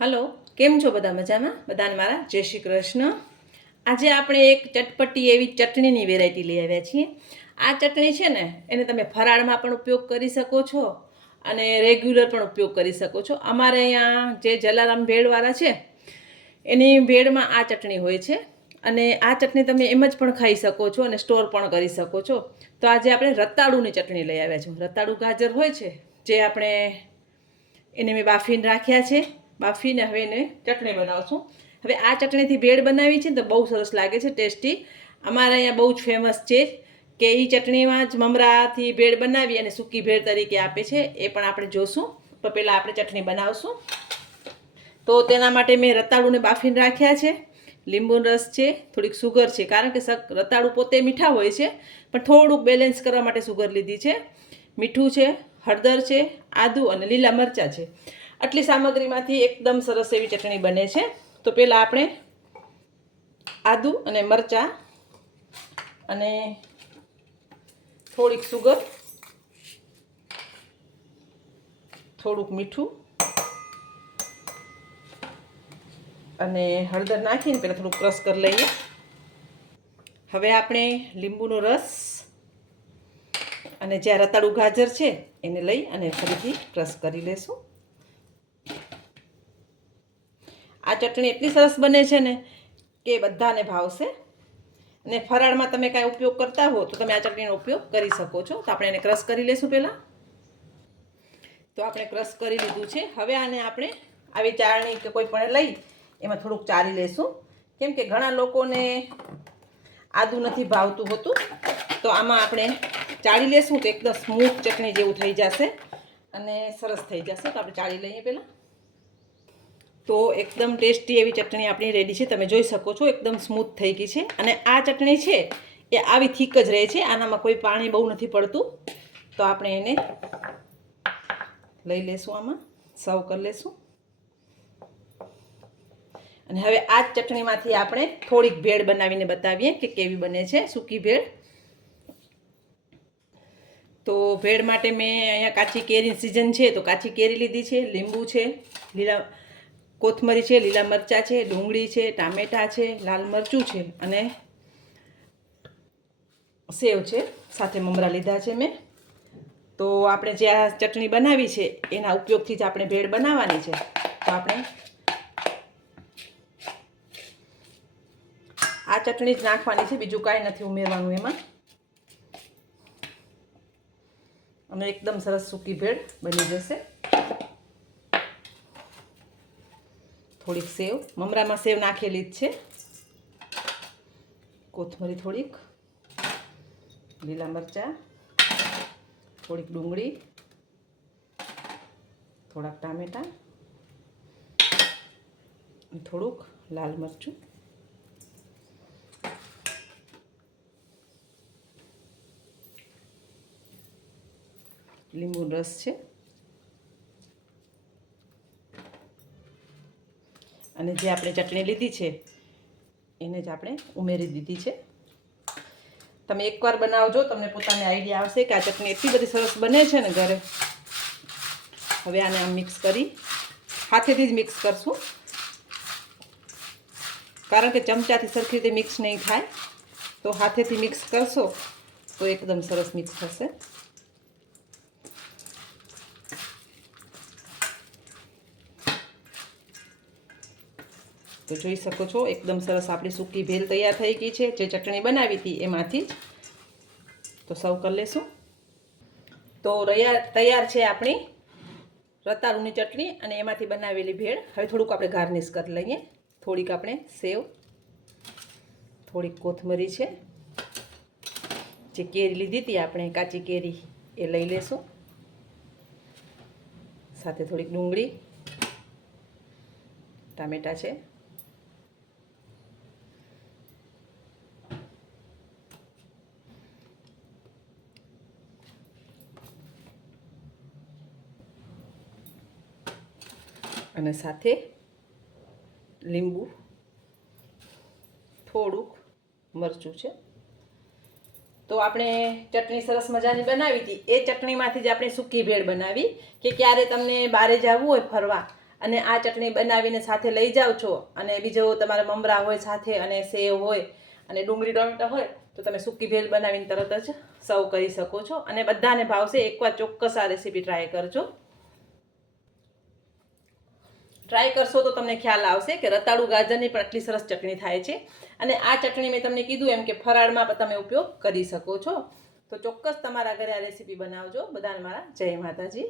Hello, કેમ છો બધા? મજામાં? બધાને મારા જય શ્રી કૃષ્ણ. આજે આપણે એક ચટપટી એવી ચટણીની વેરાયટી લઈ આવ્યા છીએ. આ ચટણી છે ને, એને તમે ફરાળમાં પણ ઉપયોગ કરી શકો છો અને રેગ્યુલર પણ ઉપયોગ કરી શકો છો. અમારે અહીંયા જે જલારામ ભેળવાળા છે એની ભેળમાં આ ચટણી હોય છે અને આ ચટણી તમે એમ જ પણ ખાઈ શકો છો અને સ્ટોર પણ કરી શકો છો. તો આજે આપણે રતાળુની ચટણી લઈ આવ્યા છું. રતાળુ ગાજર હોય છે જે આપણે એને મેં બાફીને રાખ્યા છે. બાફીને હવે એને ચટણી બનાવશું. હવે આ ચટણીથી ભેળ બનાવી છે ને તો બહુ સરસ લાગે છે, ટેસ્ટી. અમારે અહીંયા બહુ જ ફેમસ છે કે એ ચટણીમાં જ મમરાથી ભેળ બનાવી અને સૂકી ભેળ તરીકે આપે છે. એ પણ આપણે જોશું. તો પહેલાં આપણે ચટણી બનાવશું. તો તેના માટે મેં રતાળુને બાફીને રાખ્યા છે, લીંબુનો રસ છે, થોડીક સુગર છે, કારણ કે રતાળુ પોતે મીઠા હોય છે પણ થોડુંક બેલેન્સ કરવા માટે સુગર લીધી છે. મીઠું છે, હળદર છે, આદું અને લીલા મરચાં છે. આટલી સામગ્રીમાંથી એકદમ સરસ એવી ચટણી બને છે. તો પહેલાં આપણે આદું અને મરચાં અને થોડીક સુગર, થોડુંક મીઠું અને હળદર નાખીને પહેલાં થોડુંક ક્રશ કરી લઈએ. હવે આપણે લીંબુનો રસ અને જ્યાં રતાળુ ગાજર છે એને લઈ અને ફરીથી ક્રશ કરી લેશું. આ ચટણી એટલી સરસ બને છે ને કે બધાને ભાવશે. અને ફરાળમાં તમે કાંઈ ઉપયોગ કરતા હો તો તમે આ ચટણીનો ઉપયોગ કરી શકો છો. તો આપણે એને ક્રશ કરી લેશું પહેલાં. તો આપણે ક્રશ કરી લીધું છે. હવે આને આપણે આવી ચાળણી કે કોઈ પણ લઈ એમાં થોડુંક ચાળી લેશું. કેમ કે ઘણા લોકોને આદું નથી ભાવતું હોતું. તો આમાં આપણે ચાળી લેશું તો એકદમ સ્મૂથ ચટણી જેવું થઈ જશે અને સરસ થઈ જશે. તો આપણે ચાળી લઈએ પહેલાં. તો એકદમ ટેસ્ટી એવી ચટણી આપણી રેડી છે. તમે જોઈ શકો છો એકદમ સ્મૂથ થઈ ગઈ છે. અને આ ચટણી છે એ આવી થીક જ રહે છે. આનામાં કોઈ પાણી બહુ નથી પડતું. તો આપણે એને લઈ લેશું, આમાં સર્વ કરી લેશું. અને હવે આ જ ચટણીમાંથી આપણે થોડીક ભેળ બનાવીને બતાવીએ કે કેવી બને છે, સૂકી ભેળ. તો ભેળ માટે મેં અહીંયા કાચી કેરીની સિઝન છે તો કાચી કેરી લીધી છે, લીંબુ છે, લીલા કોથમરી છે, લીલા મરચાં છે, ડુંગળી છે, ટામેટાં છે, લાલ મરચું છે અને સેવ છે. સાથે મમરા લીધા છે મેં. તો આપણે જે આ ચટણી બનાવી છે એના ઉપયોગથી જ આપણે ભેળ બનાવવાની છે. તો આપણે આ ચટણી જ નાખવાની છે, બીજું કાંઈ નથી ઉમેરવાનું એમાં. અને એકદમ સરસ સૂકી ભેળ બની જશે. થોડીક સેવ, મમરામાં સેવ નાખેલી જ છે, કોથમરી થોડીક, લીલા મરચાં, થોડીક ડુંગળી, થોડાક ટામેટાં, થોડુંક લાલ મરચું, લીંબુનો રસ છે અને જે આપણે ચટણી લીધી છે એને જ આપણે ઉમેરી દીધી છે. તમે એકવાર બનાવજો, તમને પોતાને આઈડિયા આવશે કે આ ચટણી એટલી બધી સરસ બને છે ને ઘરે. હવે આને આમ મિક્સ કરી, હાથેથી જ મિક્સ કરશું, કારણ કે ચમચાથી સરખી રીતે મિક્સ નહીં થાય. તો હાથેથી મિક્સ કરશો તો એકદમ સરસ મિક્સ થશે. તો જોઈ શકો છો એકદમ સરસ આપણી સૂકી ભેળ તૈયાર થઈ ગઈ છે, જે ચટણી બનાવી હતી એમાંથી જ. તો સર્વ કરી લેશું. તો તૈયાર છે આપણી રતાળુની ચટણી અને એમાંથી બનાવેલી ભેળ. હવે થોડુંક આપણે ગાર્નિશ કરી લઈએ. થોડીક આપણે સેવ, થોડીક કોથમરી છે, જે કેરી લીધી હતી આપણે કાચી કેરી એ લઈ લેશું, સાથે થોડીક ડુંગળી, ટામેટાં છે, અને સાથે લીંબુ, થોડુંક મરચું છે. તો આપણે ચટણી સરસ મજાની બનાવી હતી. એ ચટણીમાંથી જ આપણે સૂકી ભેળ બનાવી કે ક્યારે તમને બહારે જવું હોય ફરવા અને આ ચટણી બનાવીને સાથે લઈ જાઓ છો અને બીજો તમારા મમરા હોય સાથે અને સેવ હોય અને ડુંગળી ટમેટા હોય તો તમે સૂકી ભેળ બનાવીને તરત જ સર્વ કરી શકો છો અને બધાને ભાવશે. એકવાર ચોક્કસ આ રેસીપી ટ્રાય કરજો. ટ્રાય કરશો તો તમને ખ્યાલ આવશે કે રતાળુ ગાજરની પણ આટલી સરસ ચટણી થાય છે. અને આ ચટણી મેં તમને કીધું એમ કે ફરાળમાં પણ તમે ઉપયોગ કરી શકો છો. તો ચોક્કસ તમારા ઘરે આ રેસીપી બનાવજો. બધાને મારા જય માતાજી.